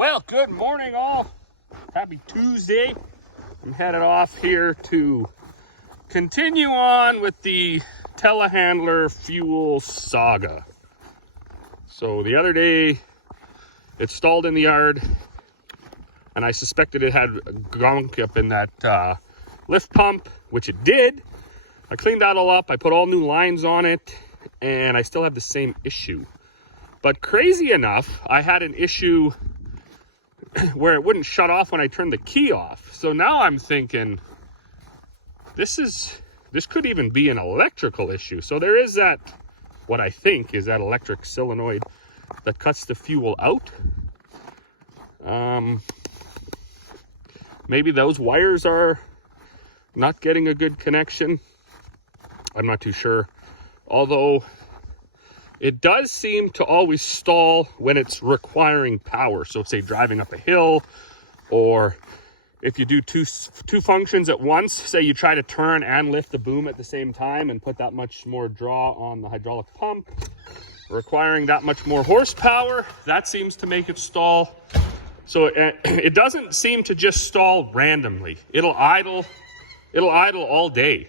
Well, good morning all. Happy Tuesday. I'm headed off here to continue on with the Tele-handler Fuel saga. So the other day it stalled in the yard and I suspected it had gunk up in that lift pump, which it did. I cleaned that all up. I put all new lines on it and I still have the same issue. But crazy enough, I had an issue where it wouldn't shut off when I turned the key off. So now I'm thinking, this could even be an electrical issue. So there is that, what I think is that electric solenoid that cuts the fuel out. Maybe those wires are not getting a good connection. I'm not too sure. Although it does seem to always stall when it's requiring power. So say driving up a hill, or if you do two functions at once, say you try to turn and lift the boom at the same time and put that much more draw on the hydraulic pump, requiring that much more horsepower, that seems to make it stall. So it doesn't seem to just stall randomly. It'll idle all day.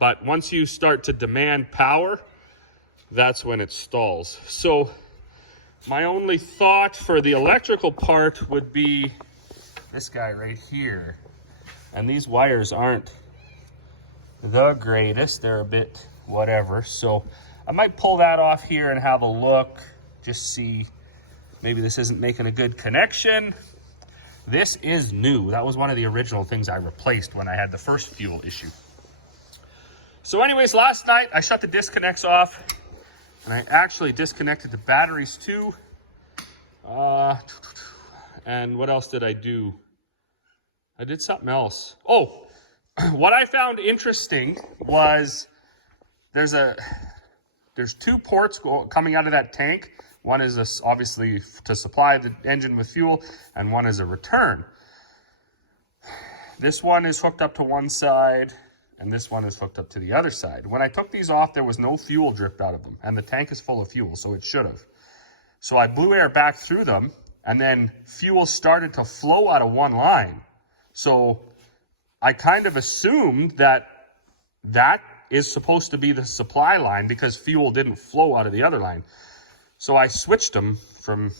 But once you start to demand power, that's when it stalls. So my only thought for the electrical part would be this guy right here. And these wires aren't the greatest. They're a bit whatever. So I might pull that off here and have a look. Just see, maybe this isn't making a good connection. This is new. That was one of the original things I replaced when I had the first fuel issue. So anyways, last night I shut the disconnects off. And I actually disconnected the batteries too. And what else did I do? I did something else. Oh, what I found interesting was there's two ports coming out of that tank. One is obviously to supply the engine with fuel, and one is a return. This one is hooked up to one side, and this one is hooked up to the other side. When I took these off, there was no fuel dripped out of them, and the tank is full of fuel, so it should have. So I blew air back through them, and then fuel started to flow out of one line. So I kind of assumed that that is supposed to be the supply line because fuel didn't flow out of the other line. So I switched them from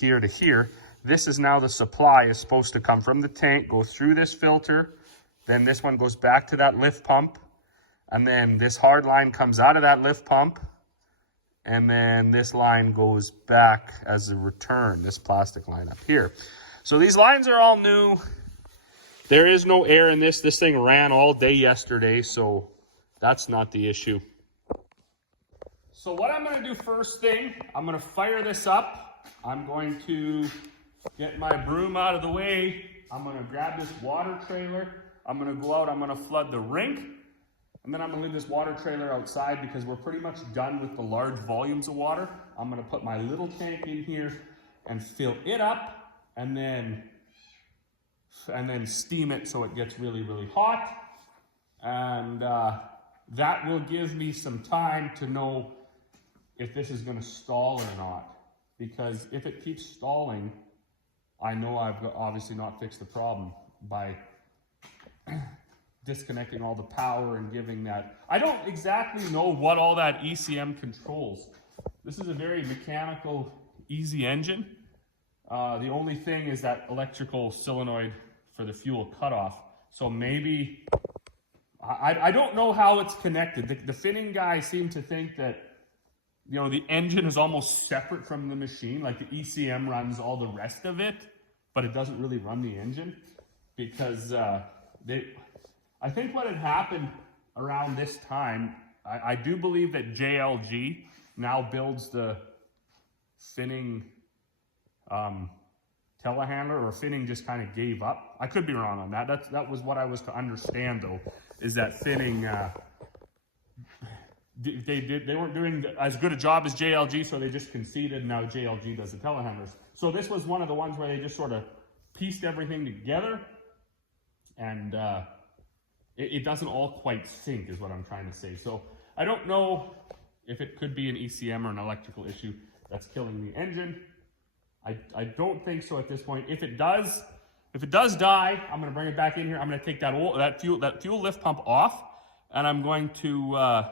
here to here. This is now the supply is supposed to come from the tank, go through this filter, then this one goes back to that lift pump, and then this hard line comes out of that lift pump, and then this line goes back as a return, this plastic line up here. So these lines are all new. There is no air in this. This thing ran all day yesterday, so that's not the issue. So what I'm going to do first thing, I'm going to fire this up. I'm going to get my broom out of the way. I'm going to grab this water trailer. I'm gonna go out, I'm gonna flood the rink, and then I'm gonna leave this water trailer outside because we're pretty much done with the large volumes of water. I'm gonna put my little tank in here and fill it up, and then steam it so it gets really, really hot. And that will give me some time to know if this is gonna stall or not. Because if it keeps stalling, I know I've obviously not fixed the problem by disconnecting all the power and giving that. I don't exactly know what all that ECM controls. This is a very mechanical, easy engine. The only thing is that electrical solenoid for the fuel cutoff. So maybe, I don't know how it's connected. The finning guy seemed to think that, you know, the engine is almost separate from the machine. Like the ECM runs all the rest of it, but it doesn't really run the engine because I think what had happened around this time, I do believe that JLG now builds the finning telehandler, or finning just kind of gave up. I could be wrong on that. That was what I was to understand though, is that finning, they weren't doing as good a job as JLG, so they just conceded, and now JLG does the telehandlers. So this was one of the ones where they just sort of pieced everything together, and it doesn't all quite sync is what I'm trying to say. So I don't know if it could be an ECM or an electrical issue that's killing the engine. I don't think so at this point. If it does die, I'm going to bring it back in here. I'm going to take that fuel lift pump off, and I'm going to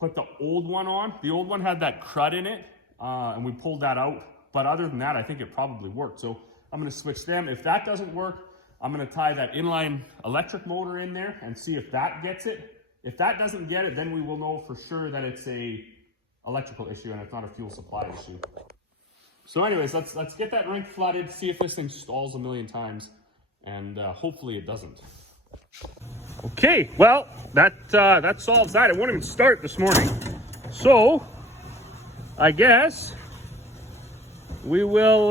put the old one on. The old one had that crud in it, and we pulled that out. But other than that, I think it probably worked. So I'm going to switch them. If that doesn't work, I'm going to tie that inline electric motor in there and see if that gets it. If that doesn't get it, then we will know for sure that it's a electrical issue and it's not a fuel supply issue. So anyways, let's get that rink flooded, see if this thing stalls a million times, and hopefully it doesn't. Okay, well, that solves that. It won't even start this morning. So, I guess we will,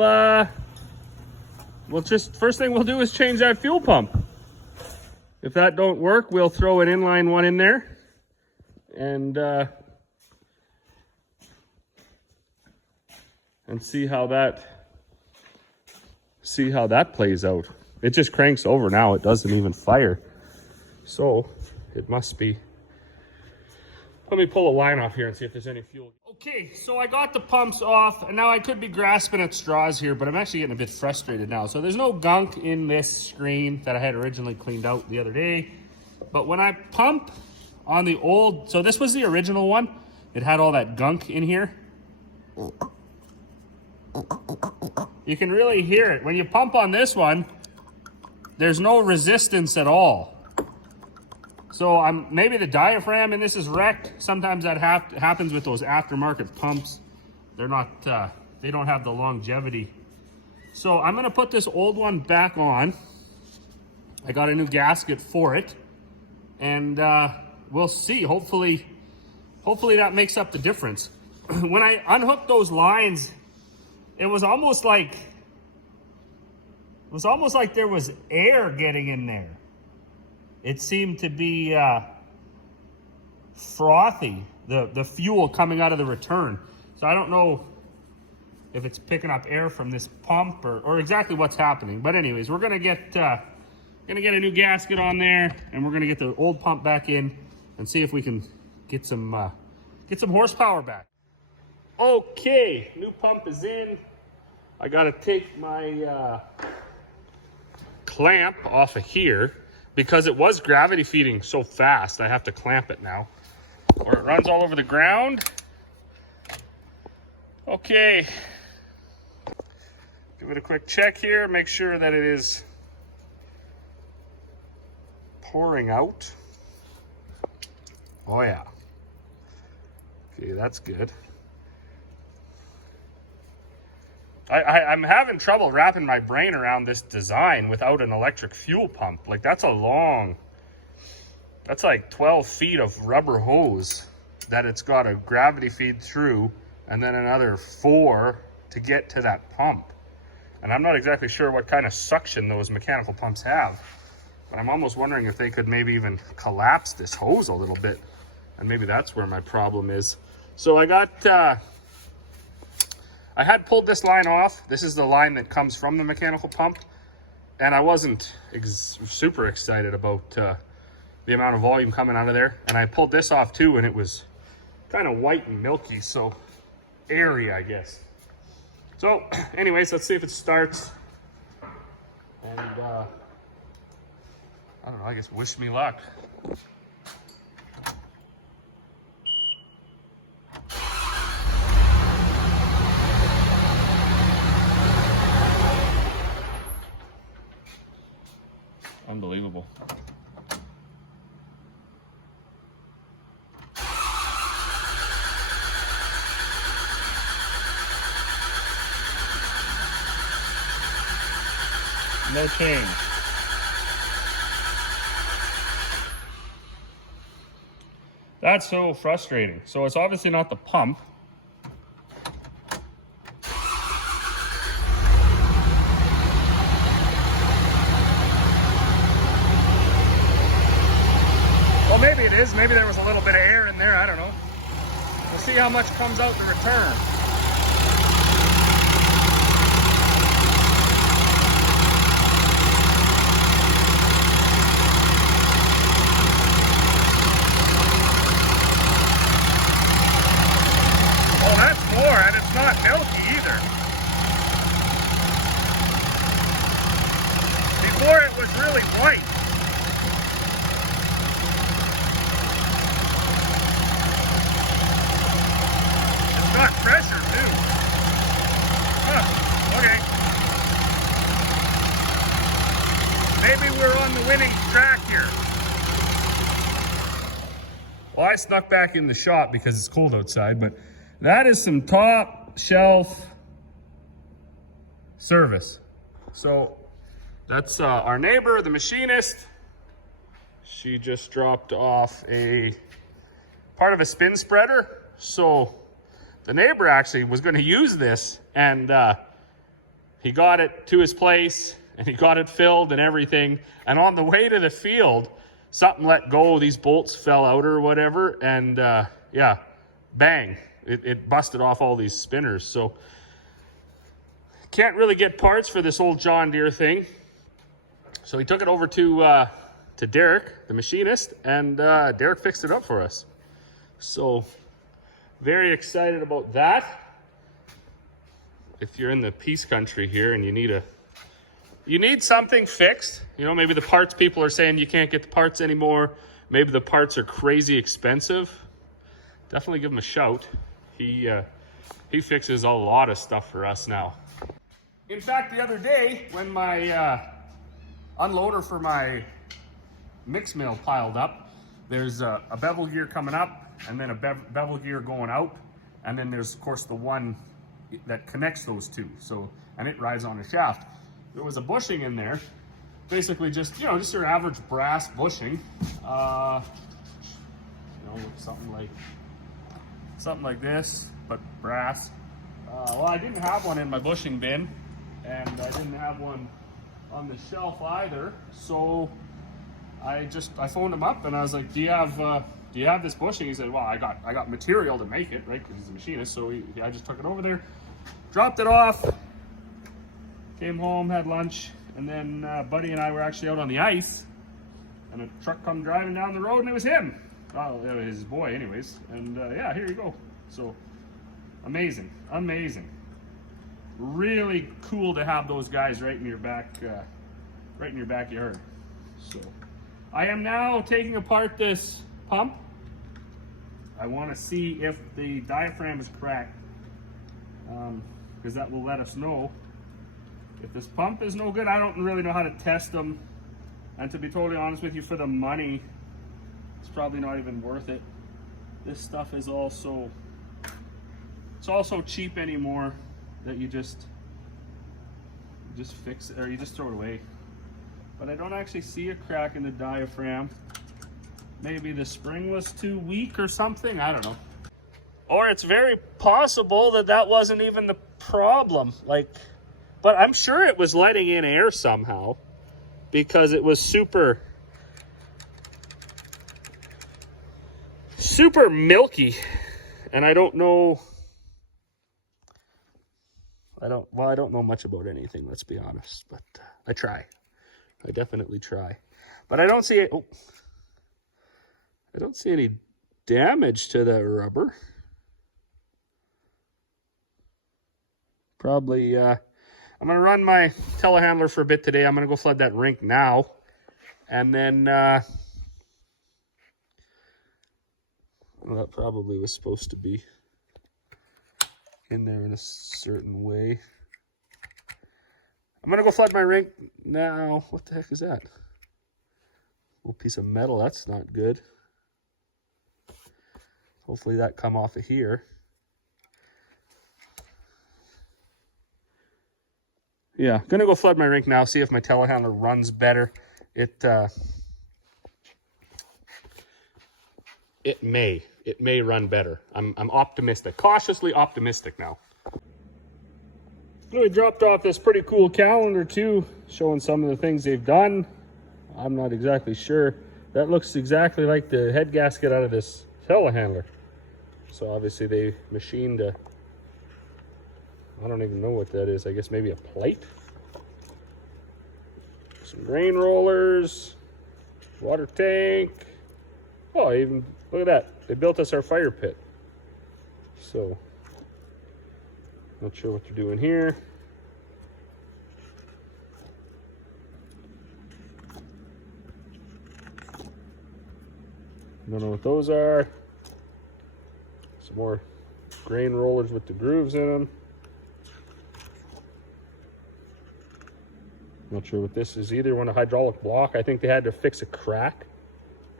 first thing we'll do is change that fuel pump. If that don't work, we'll throw an inline one in there and see how that plays out. It just cranks over now. It doesn't even fire. So it must be. Let me pull a line off here and see if there's any fuel. Okay, so I got the pumps off, and now I could be grasping at straws here, but I'm actually getting a bit frustrated now. So there's no gunk in this screen that I had originally cleaned out the other day. But when I pump on the old, so this was the original one. It had all that gunk in here. You can really hear it. When you pump on this one, there's no resistance at all. So maybe the diaphragm in this is wrecked. Sometimes that happens with those aftermarket pumps. They're not, they don't have the longevity. So I'm gonna put this old one back on. I got a new gasket for it. And we'll see, hopefully that makes up the difference. When I unhooked those lines, it was almost like there was air getting in there. It seemed to be frothy, the fuel coming out of the return. So I don't know if it's picking up air from this pump or exactly what's happening. But anyways, we're gonna get a new gasket on there, and we're gonna get the old pump back in and see if we can get some horsepower back. Okay, new pump is in. I gotta take my clamp off of here. Because it was gravity feeding so fast, I have to clamp it now, or it runs all over the ground. Okay, give it a quick check here, make sure that it is pouring out. Oh yeah. Okay, that's good. I'm having trouble wrapping my brain around this design without an electric fuel pump. Like, that's like 12 feet of rubber hose that it's got a gravity feed through, and then another 4 to get to that pump. And I'm not exactly sure what kind of suction those mechanical pumps have, but I'm almost wondering if they could maybe even collapse this hose a little bit, and maybe that's where my problem is. So I had pulled this line off. This is the line that comes from the mechanical pump. And I wasn't super excited about the amount of volume coming out of there. And I pulled this off too, and it was kind of white and milky, so airy, I guess. So anyways, let's see if it starts. And I don't know, I guess wish me luck. Unbelievable. No change. That's so frustrating. So it's obviously not the pump. Well, maybe it is. Maybe there was a little bit of air in there. I don't know. We'll see how much comes out the return. Oh, that's more, and it's not milky either. really white. It's got pressure too. Huh, okay. Maybe we're on the winning track here. Well, I snuck back in the shop because it's cold outside, but that is some top shelf service. So that's our neighbor, the machinist. She just dropped off a part of a spin spreader. So the neighbor actually was going to use this, and he got it to his place and he got it filled and everything. And on the way to the field, something let go, these bolts fell out or whatever, and yeah, bang, it busted off all these spinners. So can't really get parts for this old John Deere thing. So he took it over to Derek, the machinist, and Derek fixed it up for us. So very excited about that. If you're in the Peace Country here and you need something fixed, you know, maybe the parts people are saying you can't get the parts anymore, maybe the parts are crazy expensive, definitely give him a shout. He fixes a lot of stuff for us now. In fact, the other day when my unloader for my mix mill piled up, there's a bevel gear coming up and then a bevel gear going out, and then there's of course the one that connects those two, so, and it rides on a shaft. There was a bushing in there, basically just, you know, just your average brass bushing, you know, something like this, but brass. Well, I didn't have one in my bushing bin, and I didn't have one on the shelf either, so I phoned him up and I was like, do you have this bushing? He said, well, I got material to make it, right, because he's a machinist. So I just took it over there, dropped it off, came home, had lunch, and then Buddy and I were actually out on the ice, and a truck come driving down the road, and it was him. Well, it was his boy anyways, and yeah, here you go. So amazing, amazing. Really cool to have those guys right in your backyard. So I am now taking apart this pump. I want to see if the diaphragm is cracked, because that will let us know. If this pump is no good, I don't really know how to test them. And to be totally honest with you, for the money, it's probably not even worth it. This stuff is also, it's all so cheap anymore that you just fix it, or you just throw it away. But I don't actually see a crack in the diaphragm. Maybe the spring was too weak or something, I don't know. Or it's very possible that that wasn't even the problem. Like, but I'm sure it was letting in air somehow, because it was super milky. And I don't know, I don't know much about anything, let's be honest, but I try. I definitely try. But I don't see it. Oh, I don't see any damage to that rubber. Probably, I'm going to run my telehandler for a bit today. I'm going to go flood that rink now. And then, well, that probably was supposed to be in there in a certain way. I'm going to go flood my rink now. What the heck is that? A little piece of metal. That's not good. Hopefully that come off of here. Yeah, gonna go flood my rink now, see if my telehandler runs better. It may run better. I'm optimistic, cautiously optimistic now. We dropped off this pretty cool calendar too, showing some of the things they've done. I'm not exactly sure. That looks exactly like the head gasket out of this telehandler. So obviously they machined a, I don't even know what that is. I guess maybe a plate. Some grain rollers, water tank. Oh, even, look at that. They built us our fire pit. So, not sure what they're doing here. don't know what those are. Some more grain rollers with the grooves in them. Not sure what this is either. One a hydraulic block. I think they had to fix a crack.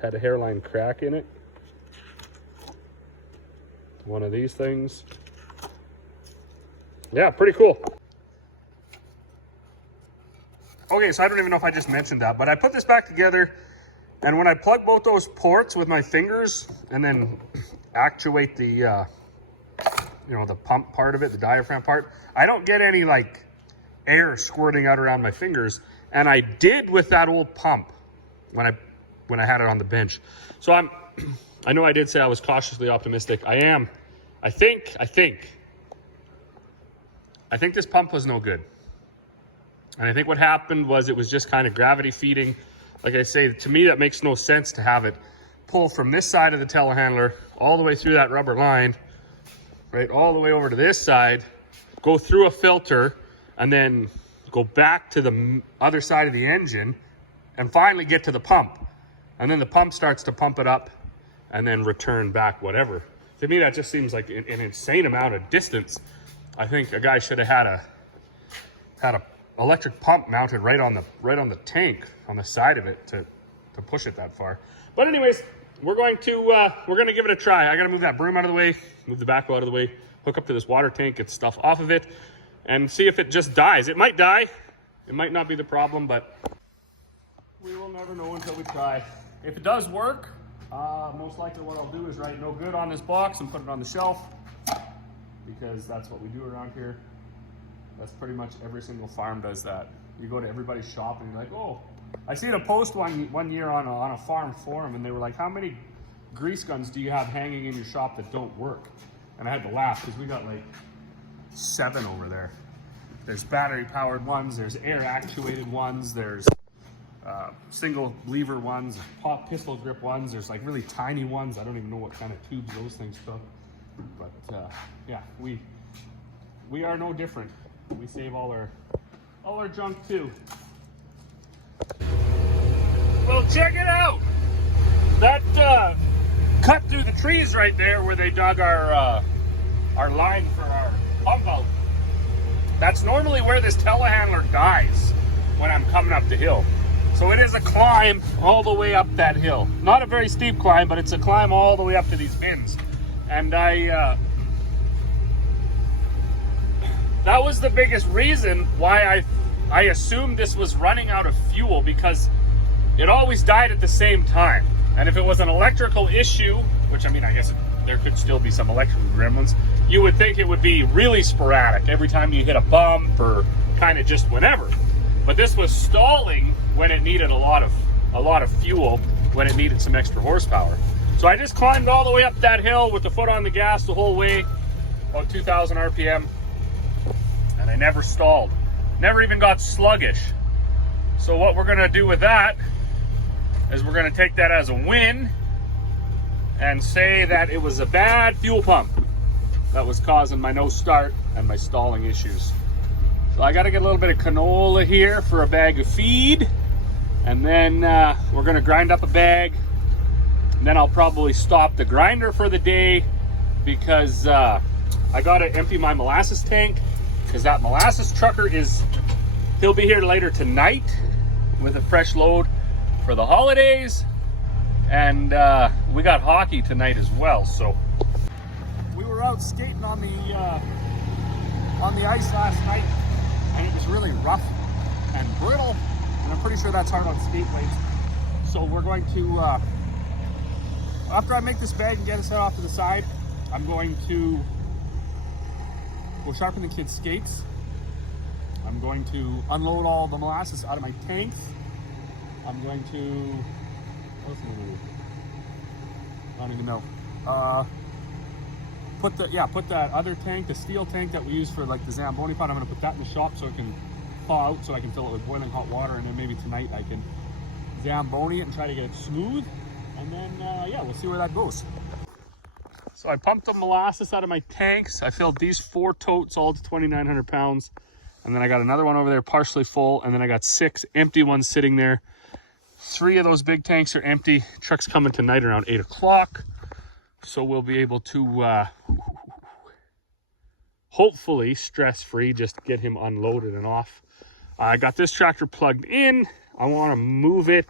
Had a hairline crack in it. One of these things. Yeah, pretty cool. Okay, so I don't even know if I just mentioned that, but I put this back together, and when I plug both those ports with my fingers and then actuate the, you know, the pump part of it, the diaphragm part, I don't get any like air squirting out around my fingers, and I did with that old pump when I had it on the bench. So I know I did say I was cautiously optimistic. I think this pump was no good. And I think what happened was it was just kind of gravity feeding. Like I say, to me, that makes no sense to have it pull from this side of the telehandler all the way through that rubber line, right, all the way over to this side, go through a filter, and then go back to the other side of the engine, and finally get to the pump. And then the pump starts to pump it up, and then return back whatever. To me, that just seems like an insane amount of distance. I think a guy should have had a electric pump mounted right on the tank on the side of it to push it that far. But anyways, we're gonna give it a try. I gotta move that broom out of the way, move the backhoe out of the way, hook up to this water tank, get stuff off of it, and see if it just dies. It might die. It might not be the problem, but we will never know until we try. If it does work, most likely what I'll do is write no good on this box and put it on the shelf, because that's what we do around here. That's pretty much every single farm does that. You go to everybody's shop and you're like, oh, I seen a post one year on a farm forum, and they were like, how many grease guns do you have hanging in your shop that don't work? And I had to laugh because we got like 7 over there. There's battery powered ones, there's air actuated ones, there's single lever ones, pop pistol grip ones, there's like really tiny ones. I don't even know what kind of tubes those things took. But yeah, we are no different. We save all our junk too. Well, check it out. That cut through the trees right there where they dug our line for our pump out. That's normally where this telehandler dies when I'm coming up the hill. So it is a climb all the way up that hill. Not a very steep climb, but it's a climb all the way up to these bins. And that was the biggest reason why I assumed this was running out of fuel, because it always died at the same time. And if it was an electrical issue, which I mean, I guess there could still be some electrical gremlins, you would think it would be really sporadic every time you hit a bump or kind of just whenever. But this was stalling when it needed a lot of fuel, when it needed some extra horsepower. So I just climbed all the way up that hill with the foot on the gas the whole way, about 2,000 RPM. And I never stalled, never even got sluggish. So what we're gonna do with that is we're gonna take that as a win and say that it was a bad fuel pump that was causing my no start and my stalling issues. So I gotta get a little bit of canola here for a bag of feed, and then we're gonna grind up a bag, and then I'll probably stop the grinder for the day, because I gotta empty my molasses tank, because that molasses trucker he'll be here later tonight with a fresh load for the holidays, and we got hockey tonight as well. So we were out skating on the ice last night, and it was really rough and brittle, and I'm pretty sure that's hard on skate blades. So we're going to after I make this bag and get it set off to the side, I'm going to go sharpen the kids' skates. I'm going to unload all the molasses out of my tanks. I'm going to, I don't even know. Put that other tank, the steel tank that we use for like the Zamboni pot, I'm gonna put that in the shop so it can thaw out, so I can fill it with boiling hot water, and then maybe tonight I can Zamboni it and try to get it smooth. And then, yeah, we'll see where that goes. So I pumped the molasses out of my tanks. I filled these 4 totes all to 2,900 pounds. And then I got another one over there partially full. And then I got 6 empty ones sitting there. 3 of those big tanks are empty. Truck's coming tonight around 8 o'clock. So we'll be able to hopefully stress-free just get him unloaded and off. I got this tractor plugged in. I want to move it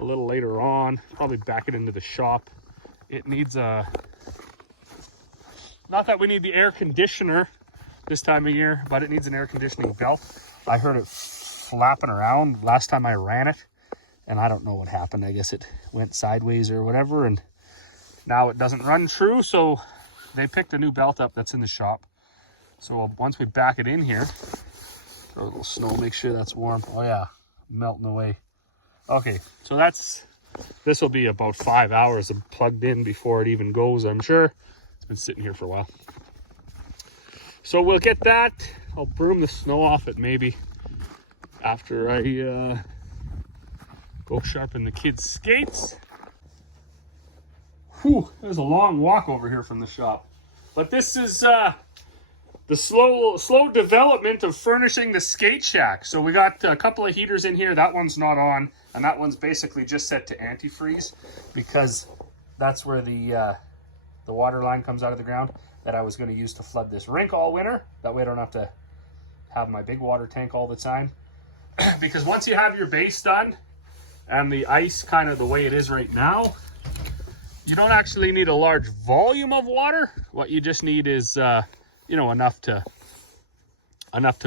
a little later on, probably back it into the shop. It needs a, not that we need the air conditioner this time of year, but it needs an air conditioning belt. I heard it flapping around last time I ran it, and I don't know what happened. I guess it went sideways or whatever, and now it doesn't run true. So they picked a new belt up that's in the shop. So once we back it in here, throw a little snow, make sure that's warm. Oh yeah, melting away. Okay, so this will be about 5 hours of plugged in before it even goes, I'm sure. It's been sitting here for a while. So we'll get that. I'll broom the snow off it maybe after I go sharpen the kids' skates. Whew, there's a long walk over here from the shop. But this is the slow development of furnishing the skate shack. So we got a couple of heaters in here. That one's not on, and that one's basically just set to antifreeze because that's where the water line comes out of the ground that I was going to use to flood this rink all winter. That way I don't have to have my big water tank all the time. Because once you have your base done and the ice kind of the way it is right now, you don't actually need a large volume of water. What you just need is, you know, enough to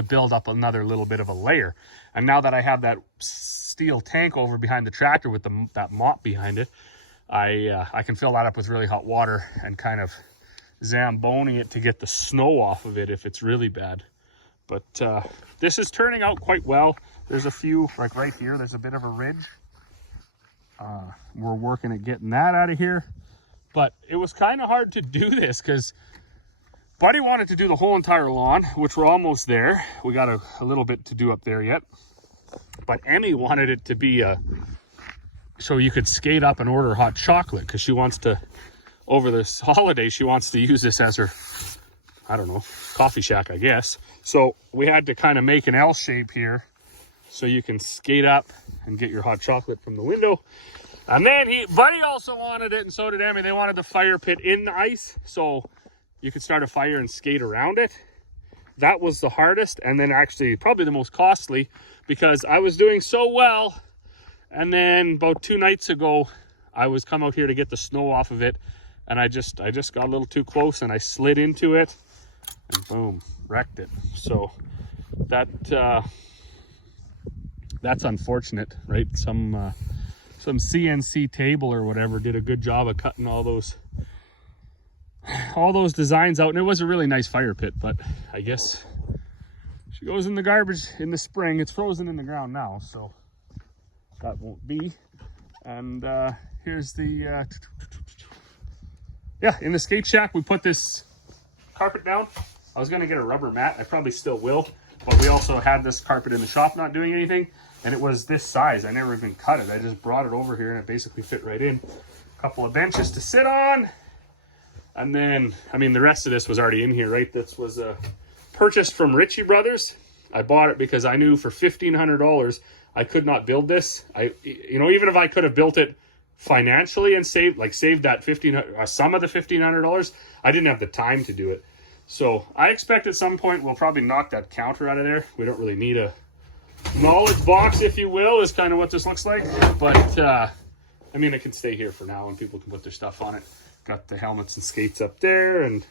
build up another little bit of a layer. And now that I have that steel tank over behind the tractor with that mop behind it, I can fill that up with really hot water and kind of Zamboni it to get the snow off of it if it's really bad. But this is turning out quite well. There's a few, like right here, there's a bit of a ridge. We're working at getting that out of here. But it was kind of hard to do this because Buddy wanted to do the whole entire lawn, which we're almost there. We got a little bit to do up there yet. But Emmy wanted it to be so you could skate up and order hot chocolate because she wants to, over this holiday, she wants to use this as her, I don't know, coffee shack, I guess. So we had to kind of make an L shape here so you can skate up and get your hot chocolate from the window. And then Buddy also wanted it, and so did Emmy. They wanted the fire pit in the ice so you could start a fire and skate around it. That was the hardest, and then actually probably the most costly, because I was doing so well, and then about 2 nights ago, I was come out here to get the snow off of it, and I just got a little too close, and I slid into it, and boom, wrecked it. So that's unfortunate, right? Some CNC table or whatever did a good job of cutting all those designs out, and it was a really nice fire pit, but I guess she goes in the garbage in the spring. It's frozen in the ground now, so that won't be. And here's the yeah, in the skate shack we put this carpet down. I was gonna get a rubber mat, I probably still will, but we also had this carpet in the shop not doing anything, and it was this size. I never even cut it. I just brought it over here and it basically fit right in. A couple of benches to sit on. And then, I mean, the rest of this was already in here, right? This was purchased from Ritchie Brothers. I bought it because I knew for $1,500 I could not build this. You know, even if I could have built it financially and saved that some of the $1,500, I didn't have the time to do it. So I expect at some point we'll probably knock that counter out of there. We don't really need a knowledge box, if you will, is kind of what this looks like. But I mean, it can stay here for now and people can put their stuff on it. Got the helmets and skates up there, and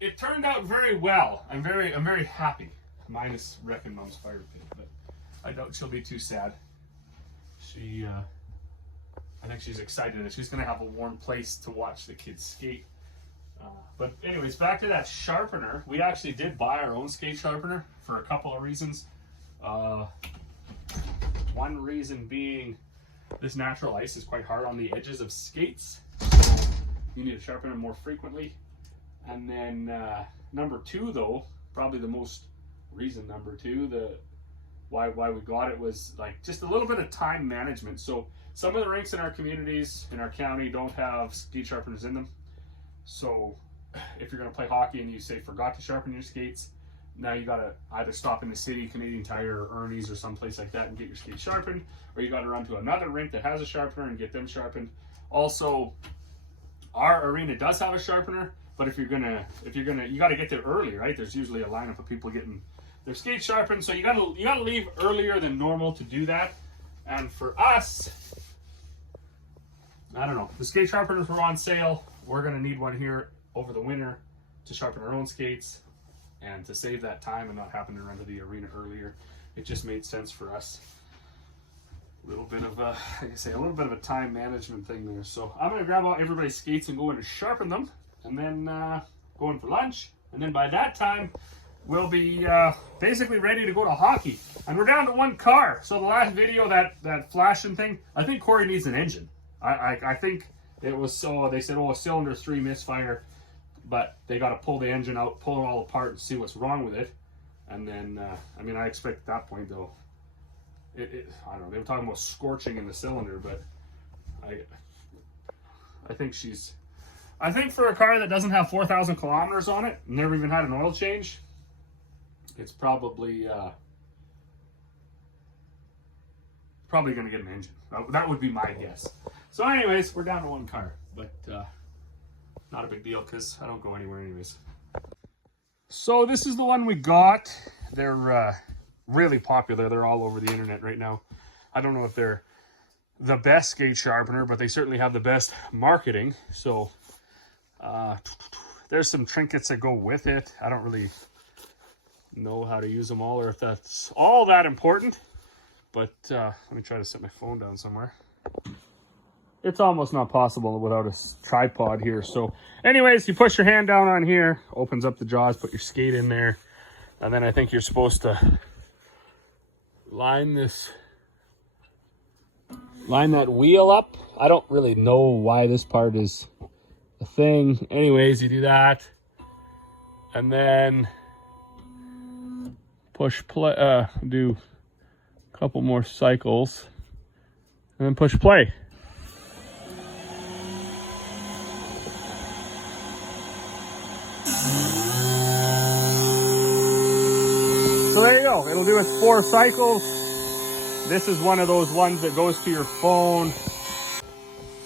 it turned out very well. I'm very happy, minus wrecking Mom's fire pit, but I doubt she'll be too sad. I think she's excited that she's going to have a warm place to watch the kids skate. But anyways, back to that sharpener. We actually did buy our own skate sharpener for a couple of reasons. One reason being this natural ice is quite hard on the edges of skates, so you need to sharpen them more frequently. And then number two, though, probably the most reason number two, why we got it was like just a little bit of time management. So some of the rinks in our communities, in our county, don't have skate sharpeners in them. So if you're going to play hockey and you say forgot to sharpen your skates, now you gotta either stop in the city, Canadian Tire or Ernie's or someplace like that and get your skates sharpened, or you gotta run to another rink that has a sharpener and get them sharpened. Also, our arena does have a sharpener, but you gotta get there early, right? There's usually a lineup of people getting their skates sharpened, so you gotta leave earlier than normal to do that. And for us, I don't know, the skate sharpeners were on sale. We're gonna need one here over the winter to sharpen our own skates and to save that time and not having to run to the arena earlier. It just made sense for us. A little bit of a time management thing there. So I'm gonna grab out everybody's skates and go in and sharpen them, and then go in for lunch. And then by that time, we'll be basically ready to go to hockey. And we're down to one car. So the last video, that flashing thing, I think Corey needs an engine. I think it was, so they said, oh, a cylinder 3 misfire, but they got to pull the engine out, pull it all apart and see what's wrong with it. And then, I mean, I expect at that point though, I don't know, they were talking about scorching in the cylinder, but I think for a car that doesn't have 4,000 kilometers on it, never even had an oil change, it's probably going to get an engine. That would be my guess. So anyways, we're down to one car, but not a big deal because I don't go anywhere anyways. So this is the one we got. They're really popular. They're all over the internet right now. I don't know if they're the best skate sharpener, but they certainly have the best marketing. So there's some trinkets that go with it. I don't really know how to use them all or if that's all that important, but let me try to set my phone down somewhere. It's almost not possible without a tripod here. So anyways, you push your hand down on here, opens up the jaws, put your skate in there, and then I think you're supposed to line that wheel up. I don't really know why this part is a thing. Anyways, you do that, and then push play, do a couple more cycles, and then push play. So there you go. It'll do its 4 cycles. This is one of those ones that goes to your phone,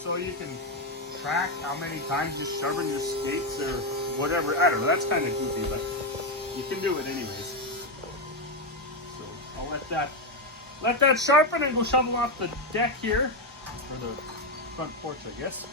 so you can track how many times you sharpen your skates or whatever. I don't know. That's kind of goofy, but you can do it anyways. So I'll let that sharpen and go shovel off the deck here, or the front porch, I guess.